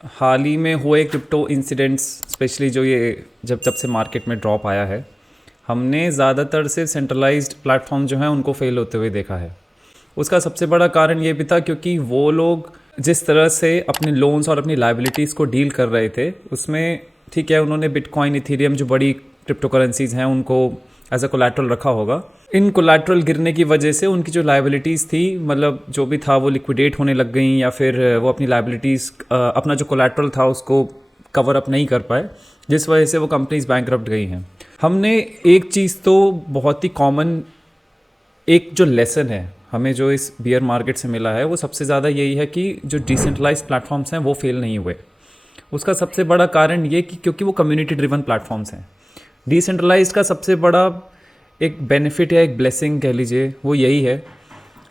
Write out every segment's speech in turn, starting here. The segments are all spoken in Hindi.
हाल ही में हुए क्रिप्टो इंसिडेंट्स, स्पेशली जो ये जब से मार्केट में ड्रॉप आया है, हमने ज़्यादातर से सेंट्रलाइज्ड प्लेटफॉर्म जो हैं उनको फेल होते हुए देखा है। उसका सबसे बड़ा कारण ये भी था क्योंकि वो लोग जिस तरह से अपने लोन्स और अपनी लाइबिलिटीज़ को डील कर रहे थे उसमें, ठीक है, उन्होंने बिटकॉइन, इथेरियम जो बड़ी क्रिप्टो करेंसीज़ हैं उनको एज अ कोलैटरल रखा होगा। इन कोलैटरल गिरने की वजह से उनकी जो लाइबिलिटीज़ थी, मतलब जो भी था वो लिक्विडेट होने लग गई, या फिर वो अपनी लाइबिलिटीज़, अपना जो कोलैटरल था उसको कवर अप नहीं कर पाए, जिस वजह से वो कंपनीज बैंकरप्ट गई हैं। हमने एक चीज़ तो बहुत ही कॉमन, एक जो लेसन है हमें जो इस बियर मार्केट से मिला है वो सबसे ज़्यादा यही है कि जो डिसेंट्रलाइज्ड प्लेटफॉर्म्स हैं वो फेल नहीं हुए। उसका सबसे बड़ा कारण ये कि क्योंकि वो कम्युनिटी ड्रिवन प्लेटफॉर्म्स हैं। डिसेंट्रलाइज्ड का सबसे बड़ा एक बेनिफिट या एक ब्लेसिंग कह लीजिए वो यही है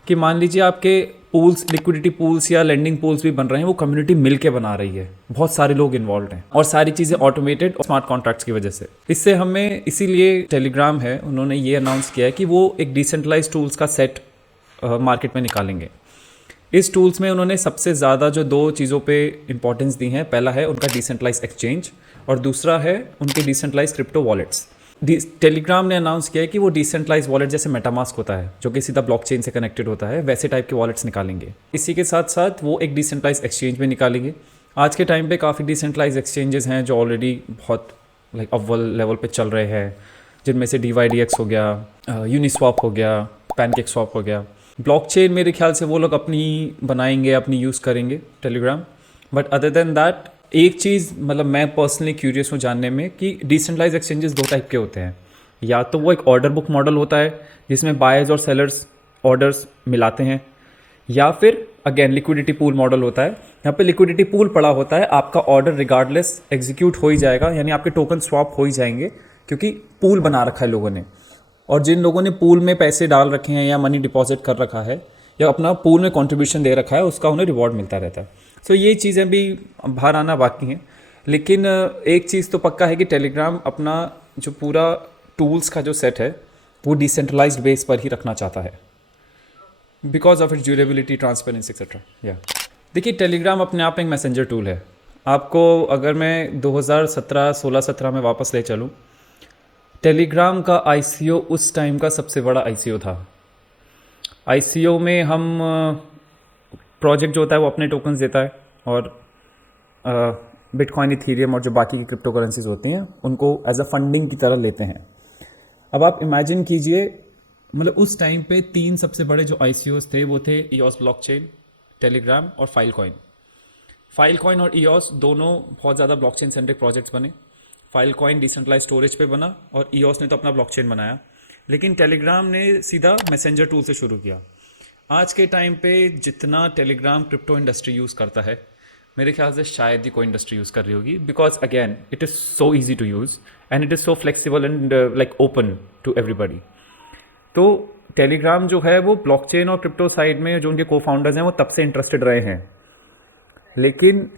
कि मान लीजिए आपके पूल्स, लिक्विडिटी पूल्स या लेंडिंग पूल्स भी बन रहे हैं, वो कम्युनिटी मिल के बना रही है, बहुत सारे लोग इन्वॉल्व हैं और सारी चीज़ें ऑटोमेटेड और स्मार्ट कॉन्ट्रैक्ट्स की वजह से। इससे हमें, इसीलिए टेलीग्राम है, उन्होंने ये अनाउंस किया है कि वो एक डिसेंट्रलाइज टूल्स का सेट मार्केट में निकालेंगे। इस टूल्स में उन्होंने सबसे ज़्यादा जो दो चीज़ों पे इंपॉर्टेंस दी है, पहला है उनका डिसेंट्रलाइज एक्सचेंज और दूसरा है उनके डिसेंट्रलाइज क्रिप्टो वॉलेट्स। टेलीग्राम ने अनाउंस किया है कि वो डिसेंट्रलाइज वॉलेट जैसे मेटामास्क होता है जो कि सीधा ब्लॉकचेन से कनेक्टेड होता है, वैसे टाइप के वॉलेट्स निकालेंगे। इसी के साथ साथ वो एक डिसेंट्रलाइज एक्सचेंज में निकालेंगे। आज के टाइम पे काफ़ी डिसेंट्रलाइज एक्सचेंजेस हैं जो ऑलरेडी बहुत अव्वल लेवल पे चल रहे हैं, जिनमें से DYDX हो गया, यूनिस्वैप हो गया, पैनकेकस्वैप हो गया। ब्लॉकचेन मेरे ख्याल से वो लोग अपनी बनाएंगे, अपनी यूज़ करेंगे Telegram. But other than that, एक चीज़ मतलब मैं पर्सनली क्यूरियस हूँ जानने में कि डिसेंट्रलाइज एक्सचेंजेस दो टाइप के होते हैं। या तो वो एक ऑर्डर बुक मॉडल होता है जिसमें बायर्स और सेलर्स ऑर्डर्स मिलाते हैं, या फिर अगेन लिक्विडिटी पूल मॉडल होता है। यहाँ पे लिक्विडिटी पूल पड़ा होता है, आपका ऑर्डर रिगार्डलेस एग्जीक्यूट हो ही जाएगा, यानी आपके टोकन स्वैप हो ही जाएंगे क्योंकि पूल बना रखा है लोगों ने। और जिन लोगों ने पूल में पैसे डाल रखे हैं या मनी डिपॉजिट कर रखा है या अपना पूल में कंट्रीब्यूशन दे रखा है, उसका उन्हें रिवॉर्ड मिलता रहता है। सो ये चीज़ें भी बाहर आना बाकी हैं। लेकिन एक चीज़ तो पक्का है कि टेलीग्राम अपना जो पूरा टूल्स का जो सेट है वो डिसेंट्रलाइज्ड बेस पर ही रखना चाहता है, because of its durability, transparency etcetera. या देखिए, टेलीग्राम अपने आप में एक मैसेंजर टूल है। आपको अगर मैं 2016 में वापस ले चलूँ, टेलीग्राम का ICO उस टाइम का सबसे बड़ा ICO था। ICO में हम प्रोजेक्ट जो होता है वो अपने टोकन्स देता है और बिटकॉइन, इथेरियम और जो बाकी की क्रिप्टो करेंसीज होती हैं उनको एज अ फंडिंग की तरह लेते हैं। अब आप इमेजिन कीजिए, मतलब उस टाइम पे तीन सबसे बड़े जो ICOs थे वो थे EOS ब्लॉकचेन, टेलीग्राम और फाइलकॉइन। फाइलकॉइन और EOS दोनों बहुत ज़्यादा ब्लॉकचेन सेंट्रिक प्रोजेक्ट्स बने। फाइलकॉइन डिसेंट्रलाइज स्टोरेज पे बना और EOS ने तो अपना ब्लॉकचेन बनाया, लेकिन टेलीग्राम ने सीधा मैसेंजर टूल से शुरू किया। आज के टाइम पे जितना टेलीग्राम क्रिप्टो इंडस्ट्री यूज़ करता है, मेरे ख्याल से शायद ही कोई इंडस्ट्री यूज़ कर रही होगी, because again it is so easy to use and it is so flexible and like open to everybody. तो टेलीग्राम जो है वो ब्लॉकचेन और क्रिप्टो साइड में जो उनके को फाउंडर्स हैं वो तब से इंटरेस्टेड रहे हैं, लेकिन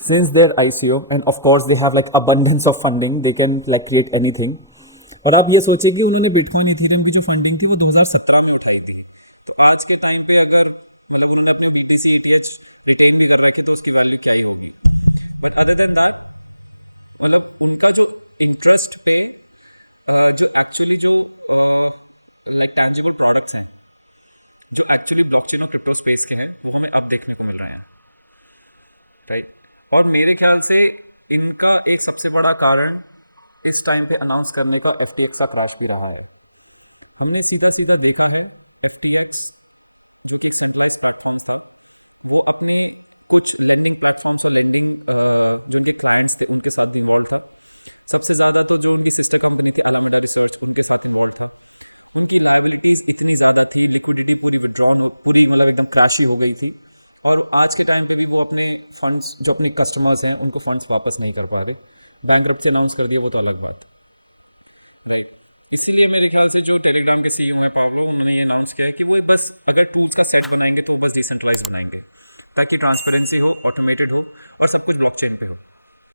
since their ICO and of course they have like abundance of funding, they can like create anything। और आप ये सोचिए कि उन्होंने बिटकॉइन, इथेरियम की जो फंडिंग थी वो 2017 में उठाई थी, तो आज के टाइम पे अगर मतलब उन्होंने अपने BTC ETH रिटेन भी कर रखे तो उसकी वैल्यू क्या ही होगी। बट अदर देन दैट, मतलब उनका जो इंटरेस्ट पे जो एक्चुअली जो लाइक टैंजिबल प्रोडक्ट्स हैं जो एक्चुअली ब्लॉकचेन और क्रिप्टो स्पेस के हैं वो हमें अब देखने को मिल रहे हैं, राइट। और मेरे ख्याल से इनका एक सबसे बड़ा कारण इस टाइम पे अनाउंस करने का FTX का क्रैश भी रहा है। हमने सीधा सीधा देखा है FTX जो कि एक सेंट्रलाइज प्लेटफॉर्म्स था, वो अपने कुछ लेंडिंग प्लेटफॉर्म्स और लेंडिंग जो उनके क्लाइंट्स थे उनके साथ इन्वॉल्व था। सबसे ज़्यादा तो जो उनकी सिस्टर कंपनी थी अलामेडा रिसर्च, उनके साथ इन्वॉल्व था। उनकी लायबिलिटीज़ इतनी ज़्यादा थी, लिक्विडिटी पूरी विड्रॉन, पूरी मतलब एकदम क्रैश ही हो गई थी, और आज के टाइम पे भी वो अपने फंड्स, जो अपने कस्टमर्स हैं उनको फंड्स वापस नहीं कर पा रहे। बैंकरप्सी अनाउंस कर दिया वो तो अलग बात, राइट। इसीलिए मेरे ख्याल से जो टेलीग्राम के CEO हैं पाब्लो, उन्होंने ये अनाउंस किया है कि वो बस अगर टूल्स का सेट बनाएंगे तो वो बस डिसेंट्रलाइज बनाएंगे ताकि ट्रांसपेरेंसी हो, ऑटोमेटेड हो और सब कुछ ब्लॉकचेन पे हो।